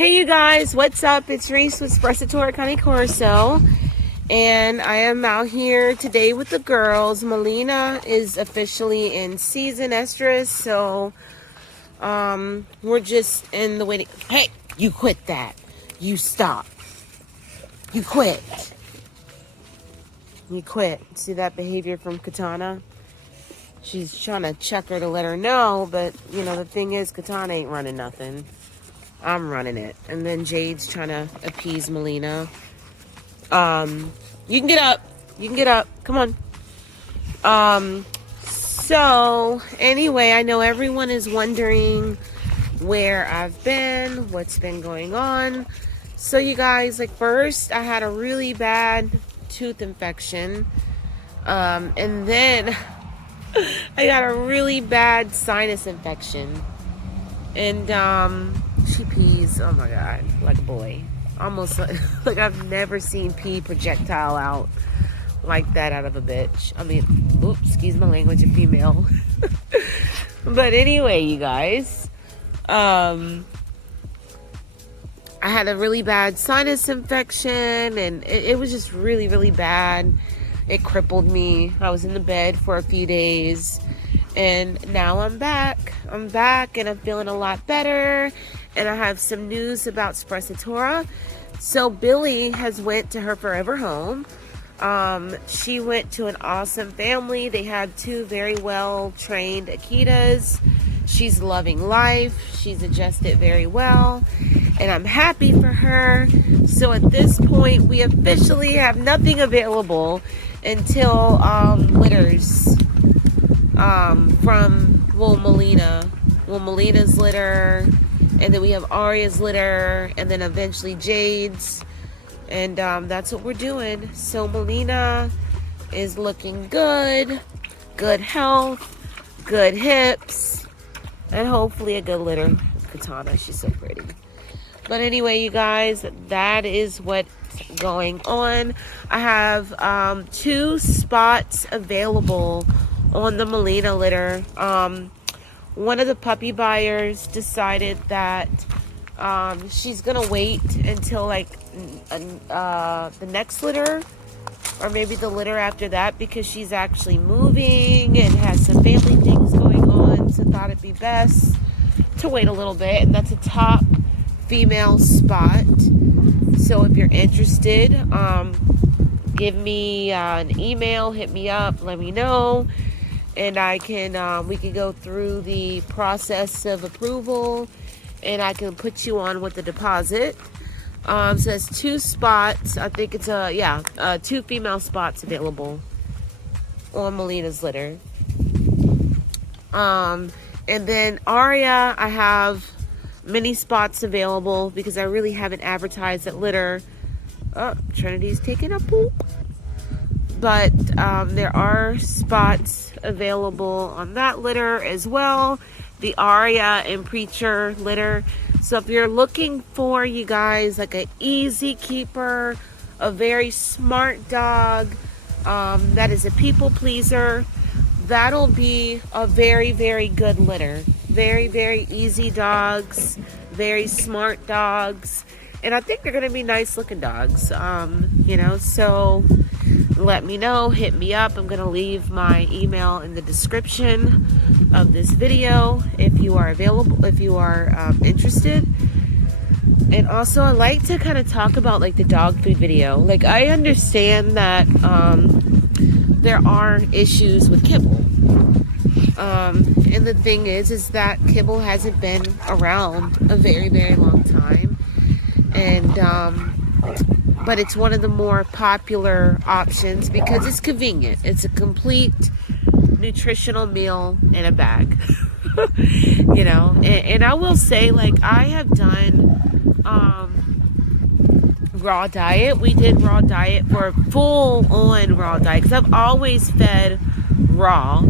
Hey you guys, what's up? It's Reese with Sprezzatura Cane Corso, and I am out here today with the girls. Melina is officially in season estrus, so we're just in the waiting. Hey, you quit that. You stop. You quit. You quit. See that behavior from Katana? She's trying to check her to let her know, but you know the thing is, Katana ain't running nothing. I'm running it. And then Jade's trying to appease Melina. You can get up. You can get up. Come on. So anyway, I know everyone is wondering where I've been, what's been going on. So you guys, like first I had a really bad tooth infection. And then I got a really bad sinus infection. And she pees, oh my god, like a boy. Almost like I've never seen pee projectile out like that out of a bitch. I mean, oops, excuse my language, a female. But anyway, you guys, I had a really bad sinus infection, and it was just really, really bad. It crippled me. I was in the bed for a few days. And now I'm back. And I'm feeling a lot better. And I have some news about Sprezzatura. So Billy has went to her forever home. She went to an awesome family. They had two very well trained Akitas. She's loving life. She's adjusted very well. And I'm happy for her. So at this point, we officially have nothing available until litters. From Melina. Melina's litter, and then we have Aria's litter, and then eventually Jade's, and that's what we're doing. So Melina is looking good health, good hips, and hopefully a good litter. Katana, she's so pretty. But anyway, you guys, that is what's going on. I have 2 spots available on the Melina litter. One of the puppy buyers decided that she's gonna wait until like the next litter, or maybe the litter after that, because she's actually moving and has some family things going on, so thought it'd be best to wait a little bit. And that's a top female spot. So if you're interested, give me an email, hit me up, let me know, and I can we can go through the process of approval, and I can put you on with the deposit. So there's 2 spots. I think it's 2 female spots available on Melina's litter. And then Aria, I have many spots available because I really haven't advertised that litter. Oh, Trinity's taking a poop. But there are spots available on that litter as well. The Aria and Preacher litter. So if you're looking for, you guys, like an easy keeper, a very smart dog, that is a people pleaser, that'll be a very, very good litter. Very, very easy dogs, very smart dogs, and I think they're going to be nice looking dogs. You know, so let me know, hit me up. I'm going to leave my email in the description of this video if you are available, if you are interested. And also, I like to kind of talk about like the dog food video. Like, I understand that there are issues with kibble. And the thing is that kibble hasn't been around a very, very long time. And but it's one of the more popular options because it's convenient. It's a complete nutritional meal in a bag. You know, and I will say, like, I have done raw diet. We did raw diet for full on raw diet because I've always fed raw,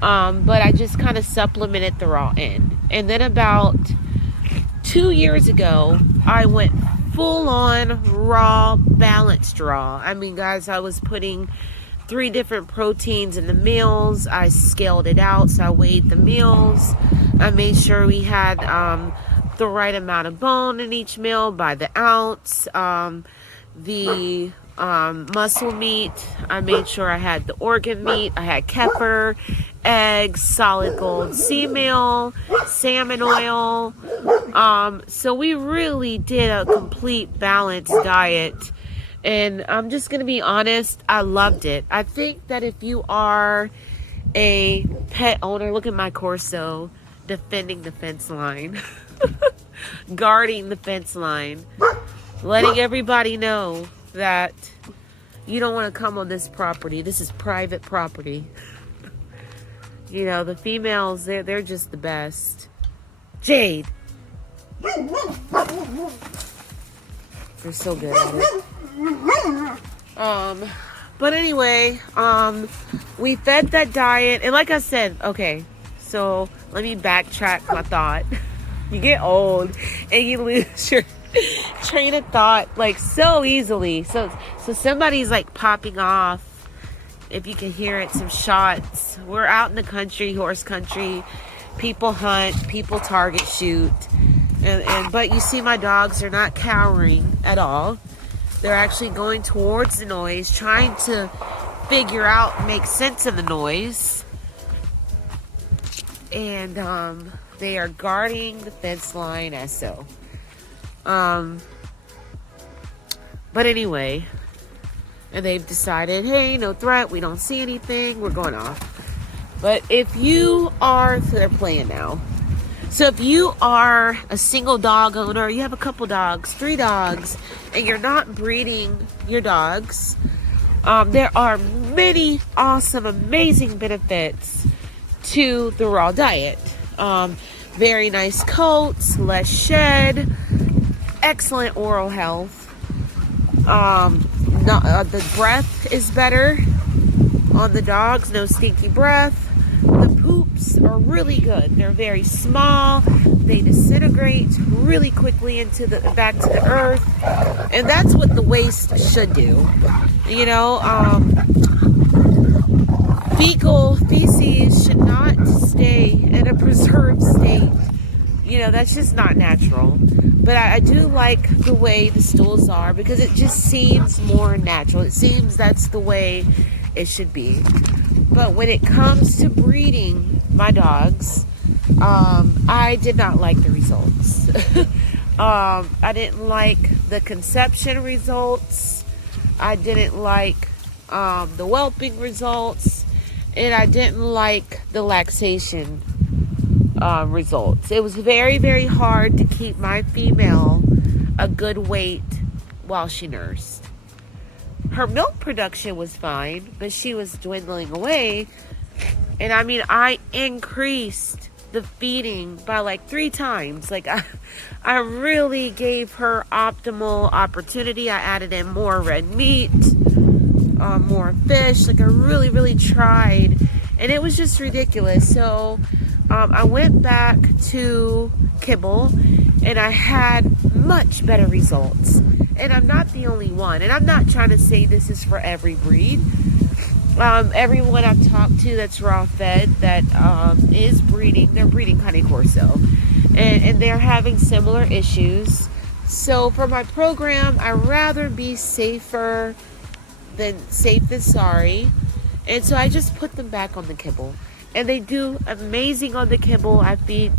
but I just kind of supplemented the raw end. And then about 2 years ago, I went full on raw, balanced raw. I mean, guys, I was putting 3 different proteins in the meals. I scaled it out, so I weighed the meals. I made sure we had the right amount of bone in each meal by the ounce. The muscle meat, I made sure I had the organ meat. I had kefir, eggs, solid gold sea meal, salmon oil. So we really did a complete balanced diet. And I'm just going to be honest, I loved it. I think that if you are a pet owner, look at my Corso defending the fence line, guarding the fence line, letting everybody know that you don't want to come on this property. This is private property. You know, the females, they're just the best. Jade. They're so good at it. But anyway, we fed that diet, and like I said, okay, so let me backtrack my thought. You get old and you lose your train of thought like so easily. So somebody's like popping off. If you can hear it, some shots. We're out in the country, horse country. People hunt, people target shoot. But you see my dogs, they're not cowering at all. They're actually going towards the noise, trying to figure out, make sense of the noise. And they are guarding the fence line as so. But anyway, and they've decided, hey, no threat, we don't see anything, we're going off. But if you are, so they're playing now. So if you are a single dog owner, you have a couple dogs, 3 dogs, and you're not breeding your dogs, there are many awesome, amazing benefits to the raw diet. Very nice coats, less shed, excellent oral health. The breath is better on the dogs, no stinky breath. The poops are really good. They're very small. They disintegrate really quickly into back to the earth, and that's what the waste should do. You know, fecal feces should not stay in a preserved state. You know, that's just not natural. But I do like the way the stools are because it just seems more natural. It seems that's the way it should be. But when it comes to breeding my dogs, I did not like the results. I didn't like the conception results. I didn't like the whelping results. And I didn't like the lactation results. It was very, very hard to keep my female a good weight while she nursed. Her milk production was fine, but she was dwindling away. And I mean, I increased the feeding by like 3 times. Like I really gave her optimal opportunity. I added in more red meat, more fish. Like I really, really tried, and it was just ridiculous. So I went back to kibble, and I had much better results. And I'm not the only one. And I'm not trying to say this is for every breed. Everyone I've talked to that's raw fed that is breeding, they're breeding Cane Corso. And they're having similar issues. So for my program, I'd rather be safer than safe than sorry. And so I just put them back on the kibble. And they do amazing on the kibble. I feed the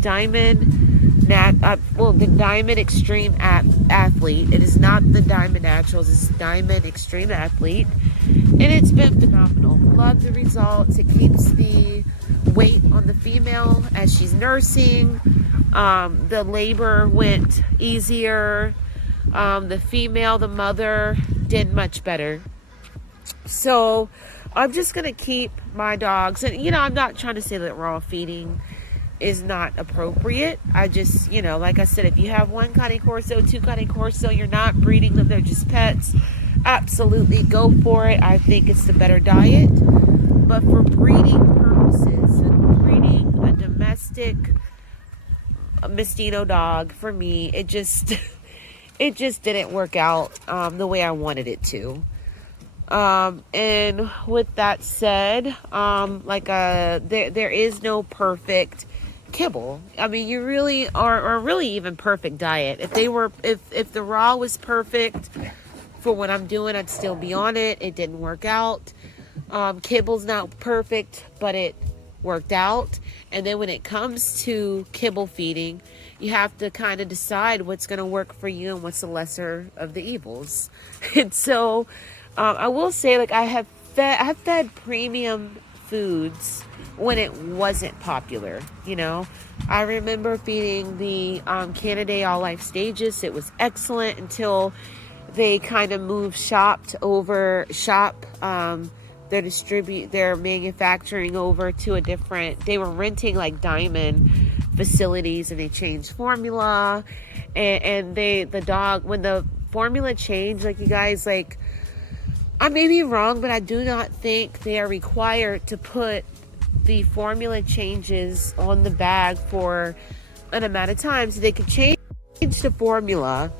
Diamond Extreme Athlete. It is not the Diamond Naturals, it's Diamond Extreme Athlete. And it's been phenomenal. Love the results. It keeps the weight on the female as she's nursing. The labor went easier. The female, the mother, did much better. So I'm just going to keep my dogs. And, you know, I'm not trying to say that raw feeding is not appropriate. I just, you know, like I said, if you have 1 Cane Corso, 2 Cane Corso, you're not breeding them, they're just pets, absolutely go for it. I think it's the better diet. But for breeding purposes and breeding a domestic Mestino dog, for me, it just didn't work out the way I wanted it to. And with that said, there is no perfect kibble. I mean, you really are really even perfect diet. If the raw was perfect for what I'm doing, I'd still be on it. It didn't work out. Kibble's not perfect, but it worked out. And then when it comes to kibble feeding, you have to kind of decide what's going to work for you and what's the lesser of the evils. And so I will say, like, I have fed premium foods when it wasn't popular. I remember feeding the Canidae All Life Stages. It was excellent until they kind of moved their manufacturing over to a different. They were renting like Diamond facilities, and they changed formula, and when the formula changed, like, you guys, like, I may be wrong, but I do not think they are required to put the formula changes on the bag for an amount of time. So they could change the formula,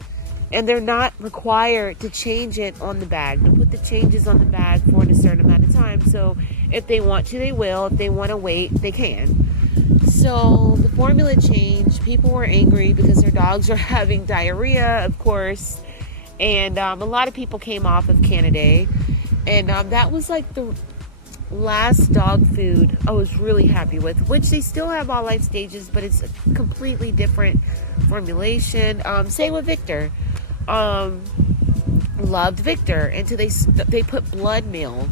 and they're not required to change it on the bag, to put the changes on the bag for a certain amount of time. So if they want to, they will. If they want to wait, they can. So the formula changed. People were angry because their dogs are having diarrhea, of course. And a lot of people came off of Canidae. And that was like the last dog food I was really happy with, which they still have All Life Stages, but it's a completely different formulation. Same with Victor. Loved Victor until they put blood meal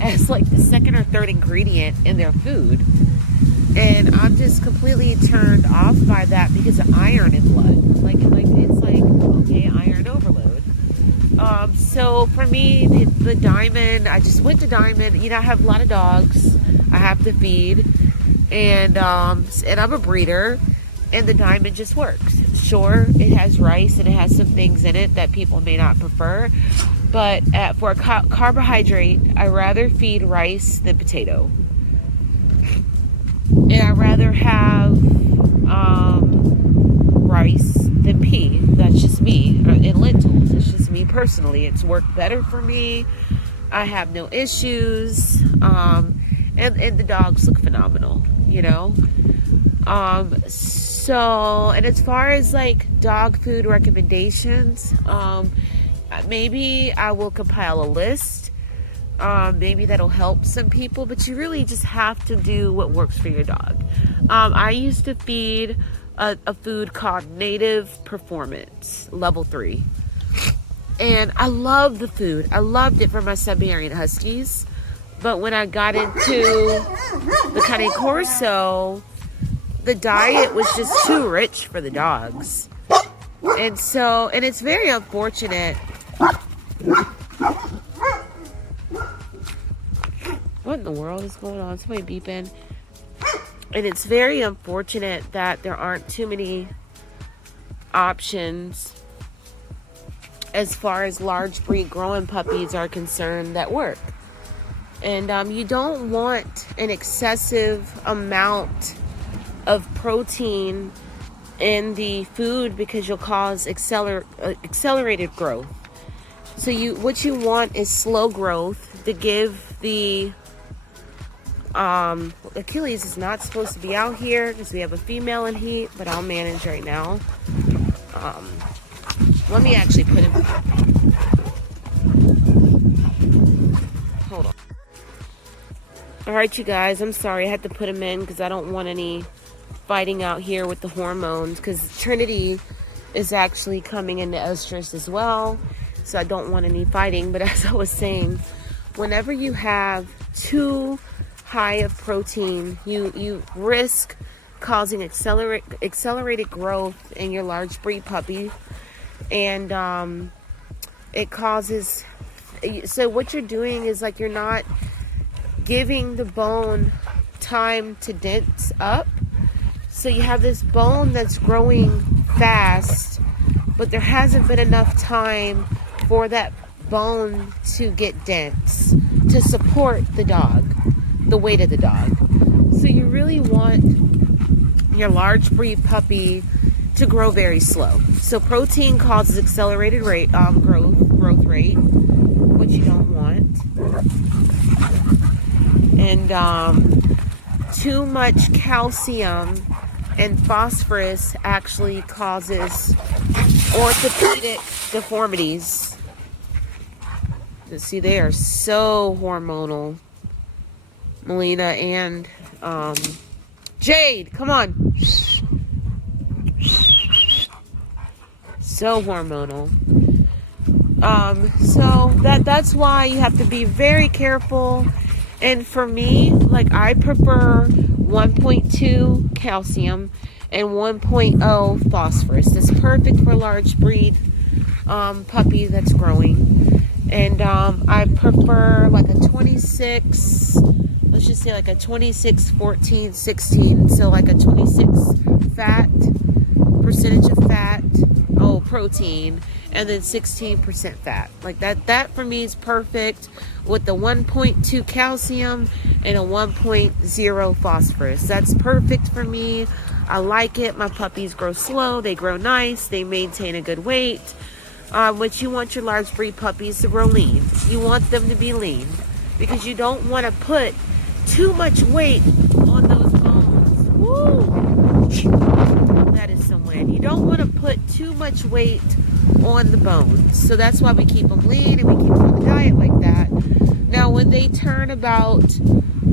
as like the second or third ingredient in their food. And I'm just completely turned off by that because of iron in blood. Like it's like, okay, iron overload. So for me, the Diamond, I just went to Diamond. I have a lot of dogs I have to feed, and I'm a breeder, and the Diamond just works. Sure, it has rice and it has some things in it that people may not prefer, but for a carbohydrate, I rather feed rice than potato. And I'd rather have rice than pea. That's just me. And lentils. It's just me personally. It's worked better for me. I have no issues. And the dogs look phenomenal, So, and as far as like dog food recommendations, maybe I will compile a list. Maybe that'll help some people, but you really just have to do what works for your dog. I used to feed a food called Native Performance Level 3, and I loved the food. I loved it for my Siberian Huskies, but when I got into the Cane Corso, the diet was just too rich for the dogs, and it's very unfortunate. What in the world is going on? Somebody beeping. And it's very unfortunate that there aren't too many options as far as large breed growing puppies are concerned that work. And you don't want an excessive amount of protein in the food because you'll cause accelerated growth. So what you want is slow growth to give the Achilles is not supposed to be out here because we have a female in heat, but I'll manage right now. Let me actually put him. Hold on. Alright, you guys, I'm sorry I had to put him in because I don't want any fighting out here with the hormones, because Trinity is actually coming into estrus as well, so I don't want any fighting. But as I was saying, whenever you have too high of protein, you risk causing accelerated growth in your large breed puppy, and it causes. So what you're doing is like you're not giving the bone time to dense up. So you have this bone that's growing fast, but there hasn't been enough time for that bone to get dense to support the dog, the weight of the dog. So you really want your large breed puppy to grow very slow. So protein causes accelerated growth rate, which you don't want. And too much calcium And phosphorus actually causes orthopedic deformities. See, they are so hormonal. Melina and Jade, come on. So hormonal. So that's why you have to be very careful. And for me, like, I prefer 1.2 calcium and 1.0 phosphorus. That's perfect for large breed puppy that's growing. And I prefer like a 26, let's just say like a 26, 14, 16. So like a 26 fat, percentage of fat, protein, and then 16% fat. Like that for me is perfect with the 1.2 calcium and a 1.0 phosphorus. That's perfect for me. I like it. My puppies grow slow. They grow nice. They maintain a good weight. Which you want your large breed puppies to grow lean. You want them to be lean because you don't want to put too much weight on those bones. Woo! That is some wind. You don't want to put too much weight on the bones. So that's why we keep them lean and we keep them on the diet like that. Now, when they turn about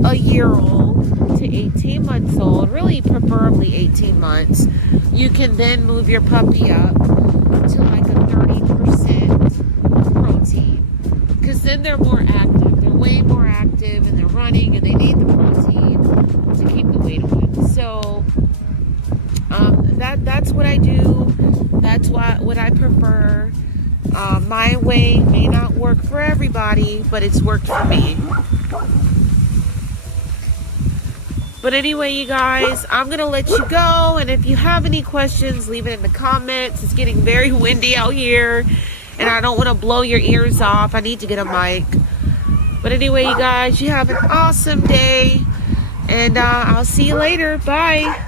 a year old to 18 months old, really preferably 18 months, you can then move your puppy up to like a 30% protein, because then they're more active. They're way more active and they're running and they need the protein to keep the weight on. So that's what I do. That's what I prefer. My way may not work for everybody, but it's worked for me. But anyway, you guys, I'm going to let you go. And if you have any questions, leave it in the comments. It's getting very windy out here. And I don't want to blow your ears off. I need to get a mic. But anyway, you guys, you have an awesome day. And I'll see you later. Bye.